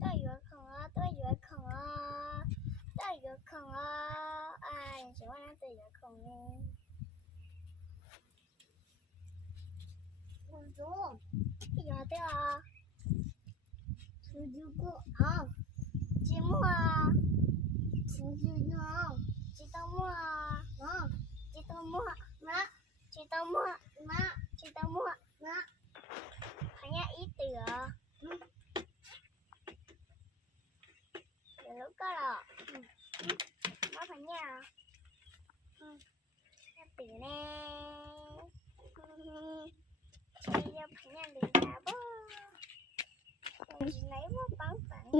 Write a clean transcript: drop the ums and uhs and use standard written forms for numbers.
大鱼孔啊，大鱼孔啊，大鱼孔啊！哎，你喜欢那大鱼孔呢？公主，有的啊，出去过啊，积木啊，出去呢，知道吗？啊，知道吗？妈，知道吗？妈，知道吗？妈，hanya itu ya. Luka rồi. Nó phải nha. Từ nè. Bây giờ phải nha đừng đá bố. Lấy bố bắn phẳng.